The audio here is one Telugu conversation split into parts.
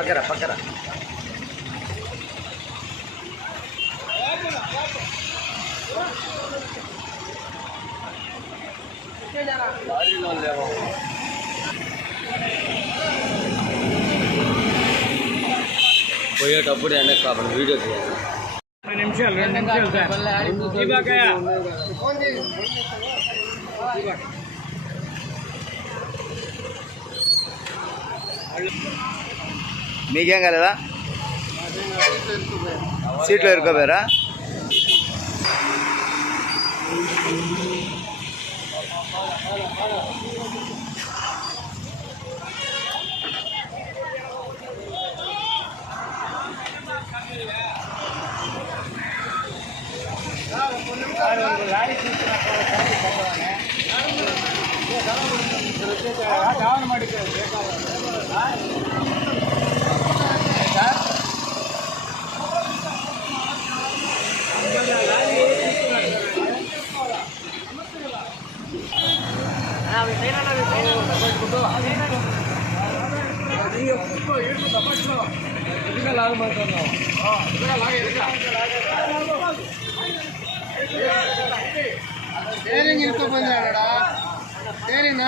పక్కరా పక్కరా పోయేటప్పుడు వెనక్కి కాబట్టి వీడియో చేయాలి. 2 నిమిషాలు మీకేం కాలేదా? సీట్లో ఇరుకోపోయారా? టేరింగ్ ఇరుక్కుపోయిందా? టేరింగ్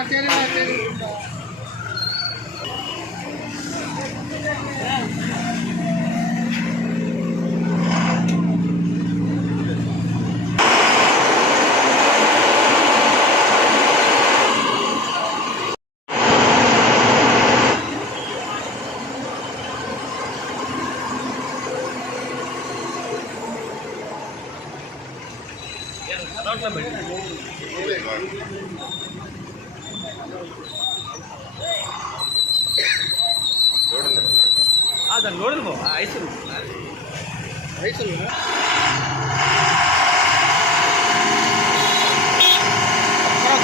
ಅದನ್ನು ನೋಡಿದ್ವು ಐಸು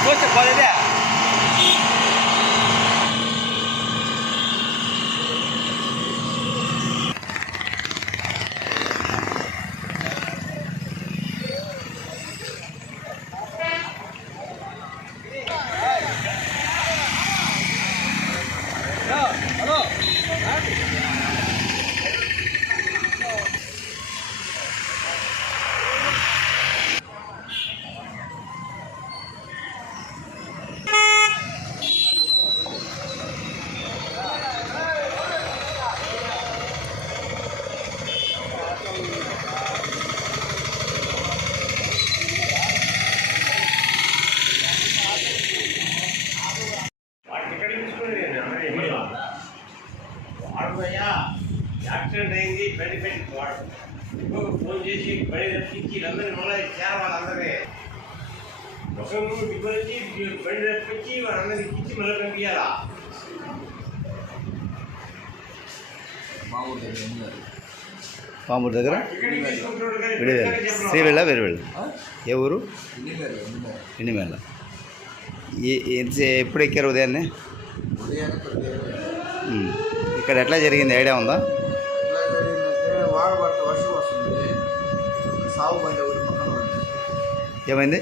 ಗೋಚ ಕಾಲಿದೆ. యాక్సిడెంట్ అయింది, బండి పెట్టి ఫోన్ చేసి బండి రప్పించి అందరినీ మళ్ళీ చేరవాళ్ళందరినీ ఒకరు దిగుకొచ్చి బండి రప్పించి వాళ్ళందరికీ ఇచ్చి మళ్ళీ పంపించాలా. పామూరు దగ్గర శ్రీవెళ్ళ వేరువెళ్ళ ఏ ఊరు? ఇండిమేళ. ఎప్పుడు ఎక్కారు? ఉదయాన్నే. ఇక్కడ ఎట్లా జరిగింది ఐడియా ఉందా? ఏమైంది?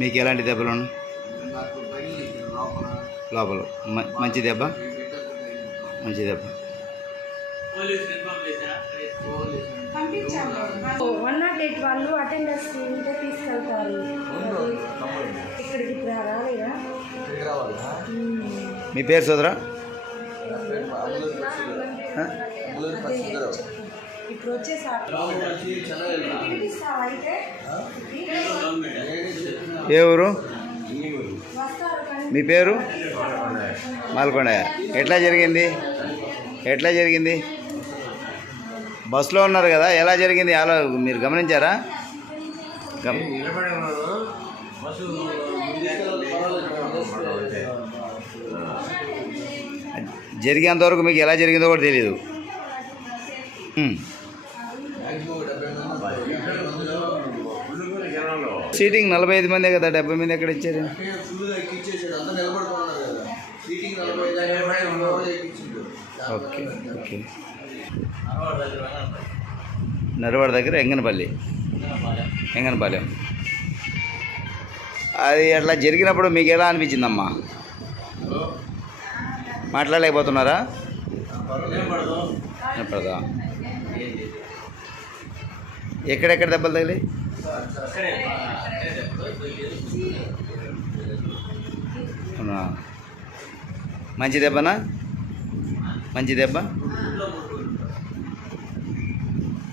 మీకు ఎలాంటి దెబ్బలు ఉన్నాయి? లోపల మంచి దెబ్బ. 108 వాళ్ళు అటెండర్స్ ఉంటే తీసుకెళ్తారు. ఇక్కడికి రాలేదా? మీ పేరు సోదరా? ఇప్పుడు వచ్చేసారు. ఏ ఊరు? మీ పేరు? మాల్కొండ. ఎట్లా జరిగింది? బస్సులో ఉన్నారు కదా, ఎలా జరిగింది అలా మీరు గమనించారా? జరిగేంతవరకు మీకు ఎలా జరిగిందో కూడా తెలియదు. సీటింగ్ 45 మందే కదా, 70 మంది ఎక్కడ ఇచ్చారు? ఓకే. నరువాడ దగ్గర ఎంగనపాలెం. అది అట్లా జరిగినప్పుడు మీకు ఎలా అనిపించిందమ్మా? మాట్లాడలేకపోతున్నారా? వినపడదా? ఎక్కడెక్కడ దెబ్బలు తగిలి? అవునా? మంచి దెబ్బనా? మంచి దెబ్బ.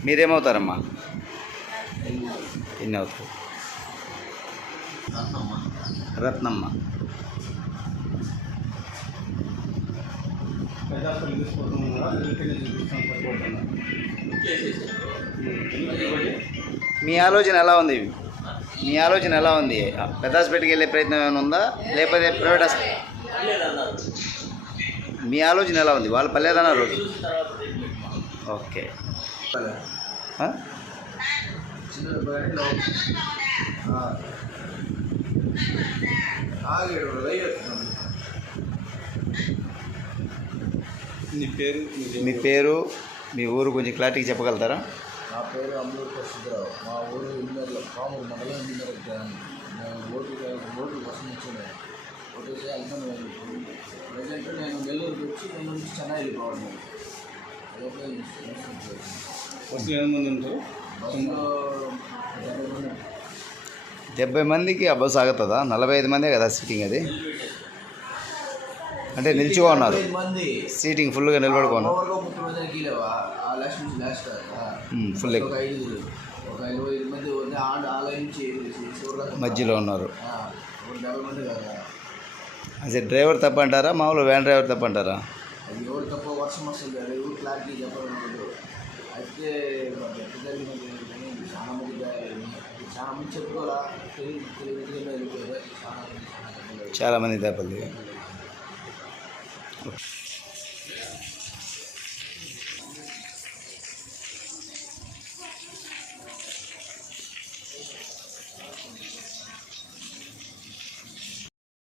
మీరేమవుతారమ్మా? ఎన్ని అవుతారు? రత్నమ్మ. మీ ఆలోచన ఎలా ఉంది? పెద్ద హాస్పిటల్కి వెళ్ళే ప్రయత్నం ఏమైనా ఉందా, లేకపోతే ప్రైవేట్ హాస్పిటల్? మీ ఆలోచన ఎలా ఉంది? వాళ్ళు పర్లేదన్న రోజు. ఓకే. మీ పేరు, మీ ఊరు కొంచెం క్లారిటీగా చెప్పగలుగుతారా? నా పేరు అమలూరు ప్రసిద్ధరావు. మా ఊరు ఇందర్లో, పామూరు మండలం ఇందర్ గ్రామం. నేను ఓటు కోసం వచ్చాను. ఓటు వేసి వెళ్తాను. ప్రజెంట్ నేను నెల్లూరుకి వచ్చి నేను నుంచి చెన్నై వెళ్ళిపోవడం. బస్సులో ఎంతమంది ఉంటారు? బస్సులో 70 మందికి ఆ బస్సు ఆగుతుందా? 45 మందే కదా సీటింగ్? అది అంటే నిల్చుగా ఉన్నారు, సీటింగ్ ఫుల్గా నిలబడుకున్నారు. ఫుల్ ఒక 25 మంది మధ్యలో ఉన్నారు. 70 మంది కదా. అసలు డ్రైవర్ తప్ప అంటారా, మామూలు వ్యాన్ డ్రైవర్ తప్ప అంటారా? అది ఎవరు తప్ప, వర్షం వస్తుంది, అది ఎవరు క్లారిటీ చెప్పడం అయితే జరిగినది. చాలా మంది చెప్పుకోవాలా, వెళ్ళిపోయారు. చాలా మంది దెబ్బలు.